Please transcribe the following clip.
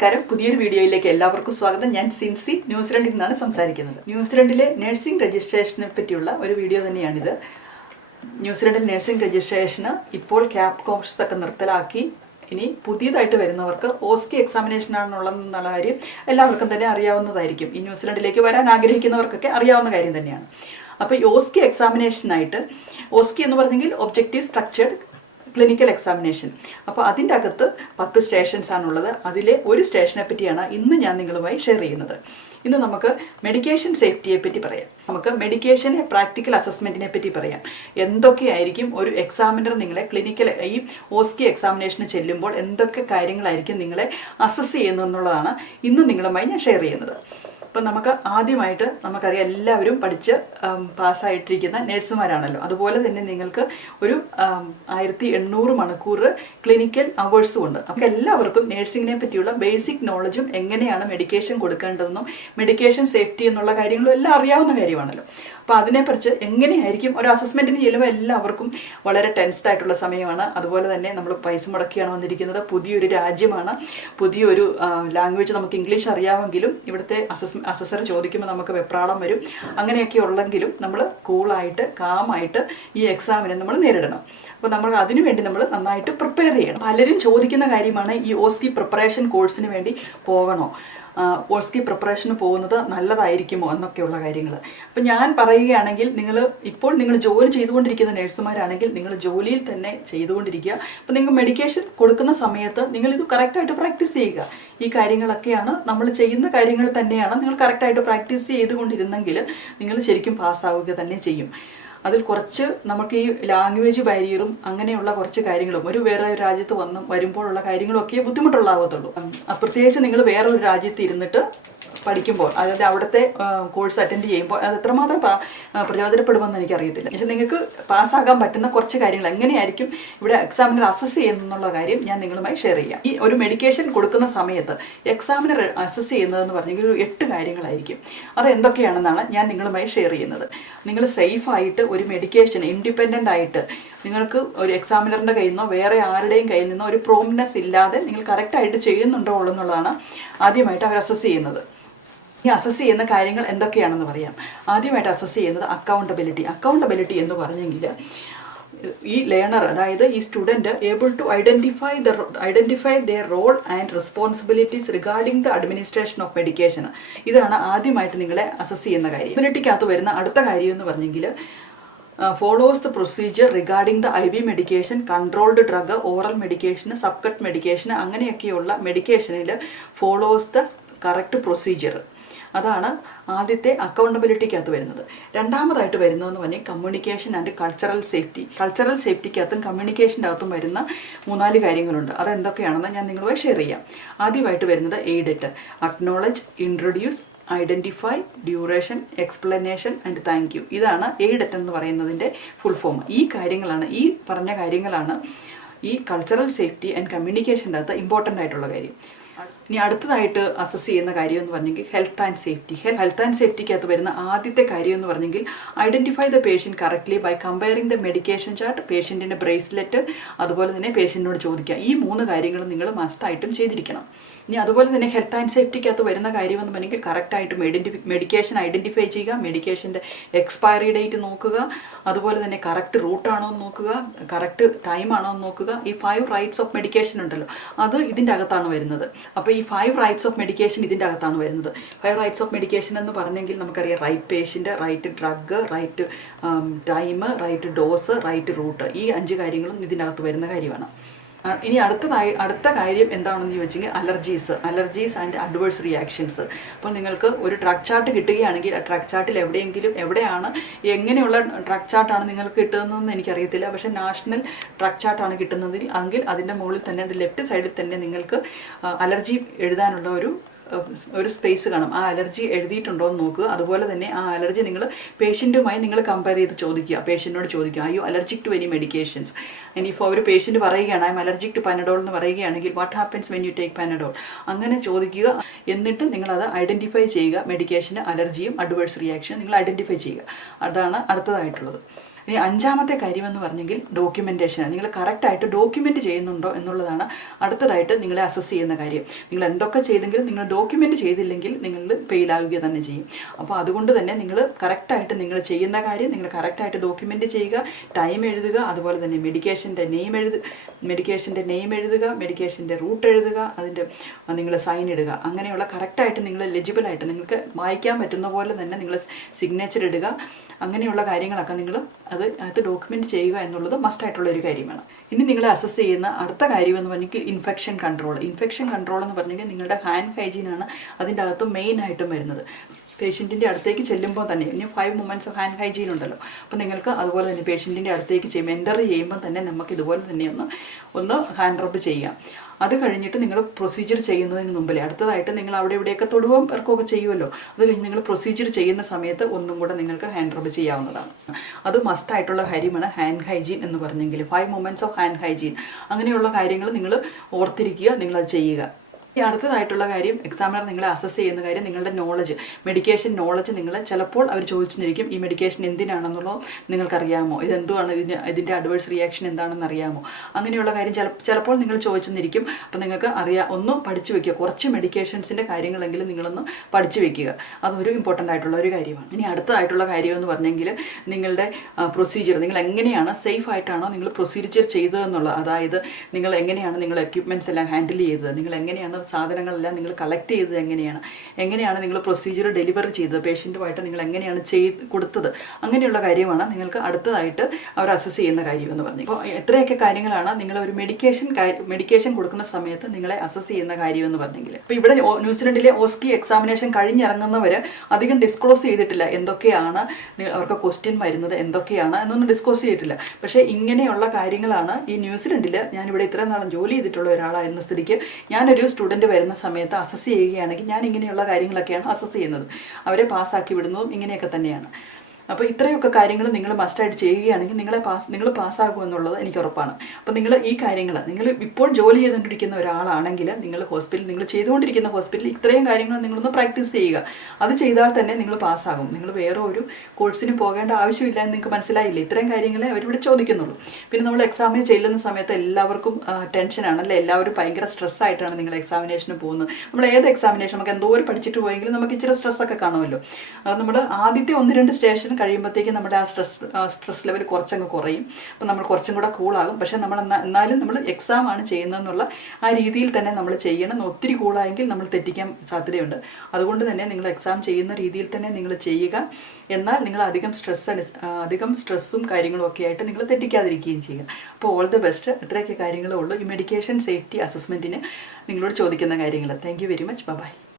നമസ്കാരം. പുതിയൊരു വീഡിയോയിലേക്ക് എല്ലാവർക്കും സ്വാഗതം. ഞാൻ സിൻസി ന്യൂസിലൻഡിൽ നിന്നാണ് സംസാരിക്കുന്നത്. ന്യൂസിലൻഡിലെ നഴ്സിംഗ് രജിസ്ട്രേഷനെ പറ്റിയുള്ള ഒരു വീഡിയോ തന്നെയാണിത്. ന്യൂസിലൻഡിൽ നഴ്സിംഗ് രജിസ്ട്രേഷന് ഇപ്പോൾ ക്യാപ് കോഴ്സ് ഒക്കെ നിർത്തലാക്കി. ഇനി പുതിയതായിട്ട് വരുന്നവർക്ക് ഓസ്കി എക്സാമിനേഷൻ ആണെന്നുള്ളതെന്നുള്ള കാര്യം എല്ലാവർക്കും തന്നെ അറിയാവുന്നതായിരിക്കും. ഈ ന്യൂസിലൻഡിലേക്ക് വരാൻ ആഗ്രഹിക്കുന്നവർക്കൊക്കെ അറിയാവുന്ന കാര്യം തന്നെയാണ്. അപ്പോൾ ഓസ്കി എക്സാമിനേഷനായിട്ട് ഓസ്കി എന്ന് പറഞ്ഞെങ്കിൽ ഒബ്ജക്റ്റീവ് സ്ട്രക്ചേർഡ് ക്ലിനിക്കൽ എക്സാമിനേഷൻ അപ്പോൾ അതിന്റെ അകത്ത് പത്ത് സ്റ്റേഷൻസ് ആണുള്ളത്. അതിലെ ഒരു സ്റ്റേഷനെ പറ്റിയാണ് ഇന്ന് ഞാൻ നിങ്ങളുമായി ഷെയർ ചെയ്യുന്നത്. ഇന്ന് നമുക്ക് മെഡിക്കേഷൻ സേഫ്റ്റിയെ പറ്റി പറയാം. നമുക്ക് മെഡിക്കേഷൻ പ്രാക്ടിക്കൽ അസസ്മെന്റിനെ പറ്റി പറയാം. എന്തൊക്കെയായിരിക്കും ഒരു എക്സാമിനർ നിങ്ങളെ ക്ലിനിക്കൽ ഈ ഓസ്കി എക്സാമിനേഷന് ചെല്ലുമ്പോൾ എന്തൊക്കെ കാര്യങ്ങളായിരിക്കും നിങ്ങളെ അസസ് ചെയ്യുന്നതെന്നുള്ളതാണ് ഇന്ന് നിങ്ങളുമായി ഞാൻ ഷെയർ ചെയ്യുന്നത്. അപ്പം നമുക്ക് ആദ്യമായിട്ട് നമുക്കറിയാം എല്ലാവരും പഠിച്ച് പാസ്സായിട്ടിരിക്കുന്ന നേഴ്സുമാരാണല്ലോ. അതുപോലെ തന്നെ നിങ്ങൾക്ക് ഒരു ആയിരത്തി എണ്ണൂറ് മണിക്കൂർ ക്ലിനിക്കൽ അവേഴ്സും ഉണ്ട്. അപ്പം എല്ലാവർക്കും നേഴ്സിങ്ങിനെ പറ്റിയുള്ള ബേസിക് നോളജും എങ്ങനെയാണ് മെഡിക്കേഷൻ കൊടുക്കേണ്ടതെന്നും മെഡിക്കേഷൻ സേഫ്റ്റി എന്നുള്ള കാര്യങ്ങളും എല്ലാം അറിയാവുന്ന കാര്യമാണല്ലോ. അപ്പോൾ അതിനെക്കുറിച്ച് എങ്ങനെയായിരിക്കും ഒരു അസസ്മെന്റിന് ചെല്ലുമ്പോൾ എല്ലാവർക്കും വളരെ ടെൻസ്ഡ് ആയിട്ടുള്ള സമയമാണ്. അതുപോലെ തന്നെ നമ്മൾ പൈസ മുടക്കിയാണ് വന്നിരിക്കുന്നത്. പുതിയൊരു രാജ്യമാണ്. പുതിയൊരു ലാംഗ്വേജ് നമുക്ക് ഇംഗ്ലീഷ് അറിയാമെങ്കിലും ഇവിടുത്തെ അസസ് അസസർ ചോദിക്കുമ്പോൾ നമുക്ക് വെപ്രാളം വരും. അങ്ങനെയൊക്കെ ഉള്ളെങ്കിലും നമ്മൾ കൂളായിട്ട് കാമായിട്ട് ഈ എക്സാമിനെ നമ്മൾ നേരിടണം. അപ്പോൾ നമ്മൾ അതിനുവേണ്ടി നമ്മൾ നന്നായിട്ട് പ്രിപ്പയർ ചെയ്യണം. പലരും ചോദിക്കുന്ന കാര്യമാണ് ഈ ഓസ്കി പ്രിപ്പറേഷൻ കോഴ്സിന് വേണ്ടി പോകണോ? ഓസ്കി പ്രിപ്പറേഷന് പോകുന്നത് നല്ലതായിരിക്കുമോ എന്നൊക്കെയുള്ള കാര്യങ്ങൾ അപ്പം ഞാൻ പറയുകയാണെങ്കിൽ നിങ്ങൾ ഇപ്പോൾ നിങ്ങൾ ജോലി ചെയ്തുകൊണ്ടിരിക്കുന്ന നഴ്സുമാരാണെങ്കിൽ നിങ്ങൾ ജോലിയിൽ തന്നെ ചെയ്തുകൊണ്ടിരിക്കുക. അപ്പം നിങ്ങൾ മെഡിക്കേഷൻ കൊടുക്കുന്ന സമയത്ത് നിങ്ങൾ ഇത് കറക്റ്റായിട്ട് പ്രാക്ടീസ് ചെയ്യുക. ഈ കാര്യങ്ങളൊക്കെയാണ് നമ്മൾ ചെയ്യുന്ന കാര്യങ്ങൾ തന്നെയാണ് നിങ്ങൾ കറക്റ്റായിട്ട് പ്രാക്ടീസ് ചെയ്തുകൊണ്ടിരുന്നെങ്കിൽ നിങ്ങൾ ശരിക്കും പാസ്സാവുക തന്നെ ചെയ്യും. അതിൽ കുറച്ച് നമുക്ക് ഈ ലാംഗ്വേജ് ബാരിയറും അങ്ങനെയുള്ള കുറച്ച് കാര്യങ്ങളും ഒരു വേറെ ഒരു രാജ്യത്ത് വന്ന് വരുമ്പോഴുള്ള കാര്യങ്ങളൊക്കെ അഹ് പ്രത്യേകിച്ച് നിങ്ങൾ വേറെ ഒരു രാജ്യത്ത് ഇരുന്നിട്ട് പഠിക്കുമ്പോൾ അതായത് അവിടുത്തെ കോഴ്സ് അറ്റൻഡ് ചെയ്യുമ്പോൾ അത് എത്രമാത്രം പ്രയോജനപ്പെടുമെന്ന് എനിക്കറിയത്തില്ല. പക്ഷെ നിങ്ങൾക്ക് പാസ്സാകാൻ പറ്റുന്ന കുറച്ച് കാര്യങ്ങൾ എങ്ങനെയായിരിക്കും ഇവിടെ എക്സാമിനർ അസസ് ചെയ്യുന്നുള്ള കാര്യം ഞാൻ നിങ്ങളുമായി ഷെയർ ചെയ്യാം. ഈ ഒരു മെഡിക്കേഷൻ കൊടുക്കുന്ന സമയത്ത് എക്സാമിനർ അസസ് ചെയ്യുന്നതെന്ന് പറഞ്ഞെങ്കിൽ ഒരു എട്ട് കാര്യങ്ങളായിരിക്കും. അത് എന്തൊക്കെയാണെന്നാണ് ഞാൻ നിങ്ങളുമായി ഷെയർ ചെയ്യുന്നത്. നിങ്ങൾ സേഫായിട്ട് ഒരു മെഡിക്കേഷൻ ഇൻഡിപെൻഡന്റ് ആയിട്ട് നിങ്ങൾക്ക് ഒരു എക്സാമിനറിന്റെ കയ്യിൽ നിന്നോ വേറെ ആരുടെയും കയ്യിൽ നിന്നോ ഒരു പ്രോമിനസ് ഇല്ലാതെ നിങ്ങൾ കറക്റ്റായിട്ട് ചെയ്യുന്നുണ്ടോ എന്നുള്ളതാണ് ആദ്യമായിട്ട് അവർ അസസ് ചെയ്യുന്നത്. ഈ അസസ് ചെയ്യുന്ന കാര്യങ്ങൾ എന്തൊക്കെയാണെന്ന് പറയാം. ആദ്യമായിട്ട് അസസ് ചെയ്യുന്നത് അക്കൗണ്ടബിലിറ്റി അക്കൗണ്ടബിലിറ്റി എന്ന് പറഞ്ഞെങ്കിൽ ഈ ലേണർ അതായത് ഈ student able to identify the identify their role and responsibilities regarding the administration of medication ഇതാണ് ആദ്യമായിട്ട് നിങ്ങളെ അസസ് ചെയ്യുന്ന കാര്യം. അബിലിറ്റിക്കകത്ത് വരുന്ന അടുത്ത കാര്യം എന്ന് പറഞ്ഞെങ്കിൽ follows the procedure regarding the I V medication controlled drug oral medication subcut മെഡിക്കേഷന് അങ്ങനെയൊക്കെയുള്ള മെഡിക്കേഷനിൽ ഫോളോസ് ദ കറക്റ്റ് പ്രൊസീജിയർ അതാണ് ആദ്യത്തെ അക്കൗണ്ടബിലിറ്റിക്കകത്ത് വരുന്നത്. രണ്ടാമതായിട്ട് വരുന്നതെന്ന് പറഞ്ഞാൽ communication and cultural safety cultural സേഫ്റ്റിക്കകത്തും കമ്മ്യൂണിക്കേഷന്റെ അകത്തും വരുന്ന മൂന്നാൽ കാര്യങ്ങളുണ്ട്. അതെന്തൊക്കെയാണെന്ന് ഞാൻ നിങ്ങളുമായി ഷെയർ ചെയ്യാം. ആദ്യമായിട്ട് വരുന്നത് AIDET acknowledge introduce identify duration explanation and thank you ഇതാണ് എയ്ഡറ്റ് എന്ന് പറയുന്നതിന്റെ ഫുൾ ഫോം ഈ കാര്യങ്ങളാണ് ഈ പറഞ്ഞ കാര്യങ്ങളാണ് ഈ കൾച്ചറൽ സേഫ്റ്റി ആൻഡ് കമ്മ്യൂണിക്കേഷന്റെ അകത്ത് ഇമ്പോർട്ടന്റ് ആയിട്ടുള്ള കാര്യം. ഇനി അടുത്തതായിട്ട് അസസ് ചെയ്യുന്ന കാര്യം എന്ന് പറഞ്ഞെങ്കിൽ health and safety health and സേഫ്റ്റിക്കകത്ത് വരുന്ന ആദ്യത്തെ കാര്യം എന്ന് പറഞ്ഞെങ്കിൽ identify the patient correctly by comparing the medication chart പേഷ്യന്റിന്റെ bracelet അതുപോലെ തന്നെ പേഷ്യന്റിനോട് ചോദിക്കുക. ഈ മൂന്ന് കാര്യങ്ങളും നിങ്ങൾ മസ്റ്റായിട്ടും ചെയ്തിരിക്കണം. ഇനി അതുപോലെ തന്നെ ഹെൽത്ത് ആൻഡ് സേഫ്റ്റിക്കകത്ത് വരുന്ന കാര്യം എന്ന് പറഞ്ഞെങ്കിൽ കറക്റ്റായിട്ടും ഐഡന്റിഫി മെഡിക്കേഷൻ ഐഡന്റിഫൈ ചെയ്യുക മെഡിക്കേഷന്റെ എക്സ്പയറി ഡേറ്റ് നോക്കുക അതുപോലെ തന്നെ കറക്റ്റ് റൂട്ടാണോ എന്ന് നോക്കുക കറക്റ്റ് ആണോ എന്ന് നോക്കുക. ഈ ഫൈവ് റൈറ്റ്സ് ഓഫ് മെഡിക്കേഷൻ ഉണ്ടല്ലോ അത് ഇതിന്റെ അകത്താണ് വരുന്നത്. അപ്പോൾ ഈ ഫൈവ് റൈറ്റ്സ് ഓഫ് മെഡിക്കേഷൻ ഇതിന്റെ അകത്താണ് വരുന്നത്. ഫൈവ് റൈറ്റ്സ് ഓഫ് മെഡിക്കേഷൻ എന്ന് പറഞ്ഞെങ്കിൽ നമുക്കറിയാം right patient right drug right time right dose right route ഈ അഞ്ച് കാര്യങ്ങളും ഇതിനകത്ത് വരുന്ന കാര്യമാണ്. ഇനി അടുത്തതായി അടുത്ത കാര്യം എന്താണെന്ന് ചോദിച്ചെങ്കിൽ allergies allergies and adverse reactions അപ്പോൾ നിങ്ങൾക്ക് ഒരു ട്രക്ക് ചാർട്ട് കിട്ടുകയാണെങ്കിൽ ആ ട്രക്ക് ചാർട്ടിൽ എവിടെയെങ്കിലും എവിടെയാണ് എങ്ങനെയുള്ള ട്രക്ക് ചാർട്ടാണ് നിങ്ങൾക്ക് കിട്ടുന്നതെന്ന് എനിക്കറിയത്തില്ല. പക്ഷേ നാഷണൽ ട്രക്ക് ചാർട്ടാണ് കിട്ടുന്നതിൽ എങ്കിൽ അതിന്റെ മുകളിൽ തന്നെ ലെഫ്റ്റ് സൈഡിൽ തന്നെ നിങ്ങൾക്ക് അലർജി എഴുതാനുള്ള ഒരു ഒരു സ്പേസ് കാണും. ആ അലർജി എഴുതിയിട്ടുണ്ടോ എന്ന് നോക്കുക. അതുപോലെ തന്നെ ആ അലർജി നിങ്ങൾ പേഷ്യന്റുമായി നിങ്ങൾ കമ്പയർ ചെയ്ത് ചോദിക്കുക. പേഷ്യന്റിനോട് ചോദിക്കുക. അയ്യോ അലർജിക് ടു എനി മെഡിക്കേഷൻസ് ഇനിയിപ്പോൾ ഒരു പേഷ്യന്റ് പറയുകയാണ് I'm allergic to Panadol എന്ന് പറയുകയാണെങ്കിൽ what happens when you take Panadol അങ്ങനെ ചോദിക്കുക. എന്നിട്ട് നിങ്ങളത് ഐഡന്റിഫൈ ചെയ്യുക. മെഡിക്കേഷന് അലർജിയും അഡ്വേഴ്സ് റിയാക്ഷനും നിങ്ങൾ ഐഡന്റിഫൈ ചെയ്യുക. അതാണ് അടുത്തതായിട്ടുള്ളത്. ഇനി അഞ്ചാമത്തെ കാര്യമെന്ന് പറഞ്ഞെങ്കിൽ ഡോക്യുമെന്റേഷൻ നിങ്ങൾ കറക്റ്റായിട്ട് ഡോക്യുമെന്റ് ചെയ്യുന്നുണ്ടോ എന്നുള്ളതാണ് അടുത്തതായിട്ട് നിങ്ങളെ അസസ് ചെയ്യുന്ന കാര്യം. നിങ്ങൾ എന്തൊക്കെ ചെയ്തെങ്കിലും നിങ്ങൾ ഡോക്യുമെന്റ് ചെയ്തില്ലെങ്കിൽ നിങ്ങൾ ഫെയിലാവുക തന്നെ ചെയ്യും. അപ്പോൾ അതുകൊണ്ട് തന്നെ നിങ്ങൾ കറക്റ്റായിട്ട് നിങ്ങൾ ചെയ്യുന്ന കാര്യം നിങ്ങൾ കറക്റ്റായിട്ട് ഡോക്യുമെന്റ് ചെയ്യുക ടൈം എഴുതുക അതുപോലെ തന്നെ മെഡിക്കേഷന്റെ നെയിം എഴുതുക മെഡിക്കേഷന്റെ നെയിം എഴുതുക മെഡിക്കേഷന്റെ റൂട്ട് എഴുതുക അതിന്റെ നിങ്ങൾ സൈൻ ഇടുക. അങ്ങനെയുള്ള കറക്റ്റായിട്ട് നിങ്ങൾ എലിജിബിളായിട്ട് നിങ്ങൾക്ക് വായിക്കാൻ പറ്റുന്ന പോലെ തന്നെ നിങ്ങൾ സിഗ്നേച്ചർ ഇടുക. അങ്ങനെയുള്ള കാര്യങ്ങളൊക്കെ നിങ്ങൾ അത് അത് ഡോക്യുമെന്റ് ചെയ്യുക എന്നുള്ളത് മസ്റ്റായിട്ടുള്ള ഒരു കാര്യമാണ്. ഇനി നിങ്ങൾ അസസ് ചെയ്യുന്ന അടുത്ത കാര്യം എന്ന് പറഞ്ഞെങ്കിൽ ഇൻഫെക്ഷൻ കൺട്രോൾ ഇൻഫെക്ഷൻ കൺട്രോൾ എന്ന് പറഞ്ഞെങ്കിൽ നിങ്ങളുടെ ഹാൻഡ് ഹൈജീൻ ആണ് അതിന്റെ അകത്ത് മെയിൻ ആയിട്ടും വരുന്നത്. പേഷ്യന്റിന്റെ അടുത്തേക്ക് ചെല്ലുമ്പോൾ തന്നെ ഇനി five moments of hand hygiene ഉണ്ടല്ലോ. അപ്പോൾ നിങ്ങൾക്ക് അതുപോലെ തന്നെ പേഷ്യന്റിന്റെ അടുത്തേക്ക് ചെയ്യുമ്പോൾ എന്റർ ചെയ്യുമ്പോൾ തന്നെ നമുക്ക് ഇതുപോലെ തന്നെ ഒന്ന് ഒന്ന് ഹാൻഡ് റബ്ബ് ചെയ്യാം അത് കഴിഞ്ഞിട്ട് നിങ്ങൾ പ്രൊസീജിയർ ചെയ്യുന്നതിന് മുമ്പിലേ. അടുത്തതായിട്ട് നിങ്ങൾ അവിടെ ഇവിടെയൊക്കെ തൊടുവോ ഇറക്കുമൊക്കെ ചെയ്യുമല്ലോ അത് കഴിഞ്ഞ് നിങ്ങൾ പ്രൊസീജിയർ ചെയ്യുന്ന സമയത്ത് ഒന്നും കൂടെ നിങ്ങൾക്ക് ഹാൻഡ് റബ്ബ് ചെയ്യാവുന്നതാണ്. അത് മസ്റ്റ് ആയിട്ടുള്ള കാര്യമാണ് ഹാൻഡ് ഹൈജീൻ എന്ന് പറഞ്ഞെങ്കിൽ. Five moments of hand hygiene അങ്ങനെയുള്ള കാര്യങ്ങൾ നിങ്ങൾ ഓർത്തിരിക്കുക നിങ്ങളത് ചെയ്യുക. ഈ അടുത്തതായിട്ടുള്ള കാര്യം എക്സാമിനർ നിങ്ങളെ അസസ് ചെയ്യുന്ന കാര്യം നിങ്ങളുടെ നോളജ് മെഡിക്കേഷൻ നോളജ് നിങ്ങൾ ചിലപ്പോൾ അവർ ചോദിച്ചിരിക്കും ഈ മെഡിക്കേഷൻ എന്തിനാണെന്നുള്ളത് നിങ്ങൾക്കറിയാമോ? ഇതെന്തുവാണ്? ഇതിന് ഇതിന്റെ അഡ്വേഴ്സ് റിയാക്ഷൻ എന്താണെന്ന് അറിയാമോ? അങ്ങനെയുള്ള കാര്യം ചിലപ്പോൾ നിങ്ങൾ ചോദിച്ചെന്നിരിക്കും. അപ്പോൾ നിങ്ങൾക്ക് അറിയാ ഒന്നും പഠിച്ചു വെക്കുക. കുറച്ച് മെഡിക്കേഷൻസിന്റെ കാര്യങ്ങളെങ്കിലും നിങ്ങളൊന്ന് പഠിച്ചു വെക്കുക. അതൊരു ഇമ്പോർട്ടന്റ് ആയിട്ടുള്ള ഒരു കാര്യമാണ്. ഇനി അടുത്തതായിട്ടുള്ള കാര്യം എന്ന് പറഞ്ഞെങ്കിൽ നിങ്ങളുടെ പ്രൊസീജിയർ നിങ്ങൾ എങ്ങനെയാണ് സേഫ് ആയിട്ടാണോ നിങ്ങൾ പ്രൊസീജിയർ ചെയ്തതെന്നുള്ളത്. അതായത് നിങ്ങൾ എങ്ങനെയാണ് നിങ്ങൾ എക്യുപ്മെന്റ്സ് എല്ലാം ഹാൻഡിൽ ചെയ്തത്? നിങ്ങൾ എങ്ങനെയാണ് സാധനങ്ങളെല്ലാം നിങ്ങൾ കളക്ട് ചെയ്തത് എങ്ങനെയാണ്? എങ്ങനെയാണ് നിങ്ങൾ പ്രൊസീജിയർ ഡെലിവറി ചെയ്തത്? പേഷ്യന്റുമായിട്ട് നിങ്ങൾ എങ്ങനെയാണ് ചെയ്ത് കൊടുത്തത്? അങ്ങനെയുള്ള കാര്യമാണ് നിങ്ങൾക്ക് അടുത്തതായിട്ട് അവർ അസസ് ചെയ്യുന്ന കാര്യം എന്ന് പറഞ്ഞു ഇപ്പോൾ എത്രയൊക്കെ കാര്യങ്ങളാണ് നിങ്ങൾ ഒരു മെഡിക്കേഷൻ മെഡിക്കേഷൻ കൊടുക്കുന്ന സമയത്ത് നിങ്ങളെ അസസ് ചെയ്യുന്ന കാര്യം എന്ന് പറഞ്ഞെങ്കിൽ. അപ്പോൾ ഇവിടെ ന്യൂസിലൻഡിലെ ഓസ്കി എക്സാമിനേഷൻ കഴിഞ്ഞിറങ്ങുന്നവർ അധികം ഡിസ്ക്ലോസ് ചെയ്തിട്ടില്ല എന്തൊക്കെയാണ് അവർക്ക് ക്വസ്റ്റ്യൻ വരുന്നത് എന്തൊക്കെയാണ് എന്നൊന്നും ഡിസ്ക്ലോസ് ചെയ്തിട്ടില്ല. പക്ഷേ ഇങ്ങനെയുള്ള കാര്യങ്ങളാണ് ഈ ന്യൂസിലൻഡിൽ ഞാനിവിടെ ഇത്രയും നാളും ജോലി ചെയ്തിട്ടുള്ള ഒരാളായിരുന്ന സ്ഥിതിക്ക് ഞാനൊരു സ്റ്റുഡന്റ് വരുന്ന സമയത്ത് അസസ് ചെയ്യുകയാണെങ്കിൽ ഞാൻ ഇങ്ങനെയുള്ള കാര്യങ്ങളൊക്കെയാണ് അസസ് ചെയ്യുന്നത്. അവരെ പാസ്സാക്കി വിടുന്നതും ഇങ്ങനെയൊക്കെ തന്നെയാണ്. അപ്പോൾ ഇത്രയൊക്കെ കാര്യങ്ങൾ നിങ്ങൾ മസ്റ്റായിട്ട് ചെയ്യുകയാണെങ്കിൽ നിങ്ങളെ പാസ് നിങ്ങൾ പാസ്സാകും എന്നുള്ളത് എനിക്ക് ഉറപ്പാണ്. അപ്പോൾ നിങ്ങൾ ഈ കാര്യങ്ങൾ നിങ്ങൾ ഇപ്പോൾ ജോലി ചെയ്തുകൊണ്ടിരിക്കുന്ന ഒരാളാണെങ്കിൽ നിങ്ങൾ ഹോസ്പിറ്റൽ നിങ്ങൾ ചെയ്തുകൊണ്ടിരിക്കുന്ന ഹോസ്പിറ്റലിൽ ഇത്രയും കാര്യങ്ങൾ നിങ്ങളൊന്ന് പ്രാക്ടീസ് ചെയ്യുക. അത് ചെയ്താൽ തന്നെ നിങ്ങൾ പാസ്സാകും നിങ്ങൾ വേറെ ഒരു കോഴ്സിന് പോകേണ്ട ആവശ്യമില്ല എന്ന് നിങ്ങൾക്ക് മനസ്സിലായില്ല? ഇത്രയും കാര്യങ്ങളെ അവരിവിടെ ചോദിക്കുന്നുള്ളൂ. പിന്നെ നമ്മൾ എക്സാമിൽ ചെല്ലുന്ന സമയത്ത് എല്ലാവർക്കും ടെൻഷനാണ് അല്ലേ? എല്ലാവരും ഭയങ്കര സ്ട്രെസ്സായിട്ടാണ് നിങ്ങൾ എക്സാമിനേഷന് പോകുന്നത്. നമ്മൾ ഏത് എക്സാമിനേഷൻ നമുക്ക് എന്തോ ഒരു പഠിച്ചിട്ട് പോയെങ്കിലും നമുക്ക് ഇച്ചിരി സ്ട്രെസ്സൊക്കെ കാണുമല്ലോ. നമ്മൾ ആദ്യത്തെ ഒന്ന് രണ്ട് സ്റ്റേഷൻ കഴിയുമ്പോഴത്തേക്കും നമ്മുടെ ആ സ്ട്രെസ് സ്ട്രെസ് ലെവൽ കുറച്ചങ്ങ് കുറയും. അപ്പോൾ നമ്മൾ കുറച്ചും കൂടെ കൂളാകും പക്ഷേ നമ്മൾ എന്നാലും നമ്മൾ എക്സാം ആണ് ചെയ്യുന്നതെന്നുള്ള ആ രീതിയിൽ തന്നെ നമ്മൾ ചെയ്യണം. ഒത്തിരി കൂളായെങ്കിൽ നമ്മൾ തെറ്റിക്കാൻ സാധ്യതയുണ്ട്. അതുകൊണ്ട് തന്നെ നിങ്ങൾ എക്സാം ചെയ്യുന്ന രീതിയിൽ തന്നെ നിങ്ങൾ ചെയ്യുക. എന്നാൽ നിങ്ങൾ അധികം സ്ട്രെസ് അധികം സ്ട്രെസ്സും കാര്യങ്ങളും ഒക്കെ ആയിട്ട് നിങ്ങൾ തെറ്റിക്കാതിരിക്കുകയും ചെയ്യുക. അപ്പോൾ ഓൾ ദി ബെസ്റ്റ് ഇത്രയൊക്കെ കാര്യങ്ങളേ ഉള്ളൂ. ഈ മെഡിക്കേഷൻ സേഫ്റ്റി അസസ്മെന്റിന് നിങ്ങളോട് ചോദിക്കുന്ന കാര്യങ്ങൾ. Thank very much bye